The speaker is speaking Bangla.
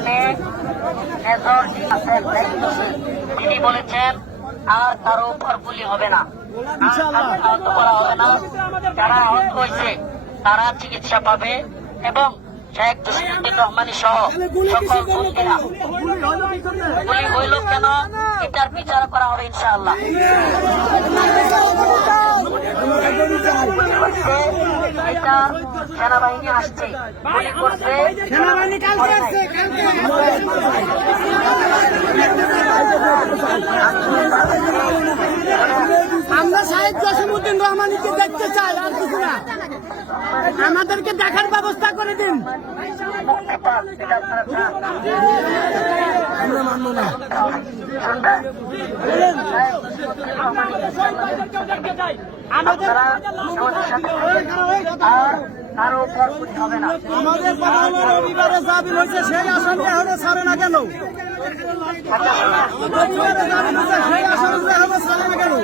এখানে মেজর আছেন তিনি বলেছেন আর কারো উপর গুলি হবে না, আহত করা হবে না। যারা আহত হয়েছে তারা চিকিৎসা পাবে এবং শেখ জসিমউদ্দিন রহমানী সহ সকল বন্দীরা গুলি হইল কেন এটার বিচার করা হবে ইনশাআল্লাহ। এটা সেনাবাহিনী আসছে, গুলি করছে আমরা শেখ জসিমউদ্দিন রহমানীকে দেখতে চাই, আর কিছু না। আমাদেরকে দেখার ব্যবস্থা করে দিন। আমরা মানব না। আমাদের রবিবারে জামিন হয়েছে, সেই আসামি এখনো ছাড়ে না কেন? সেই আসামি এখনো ছাড়ে না কেন?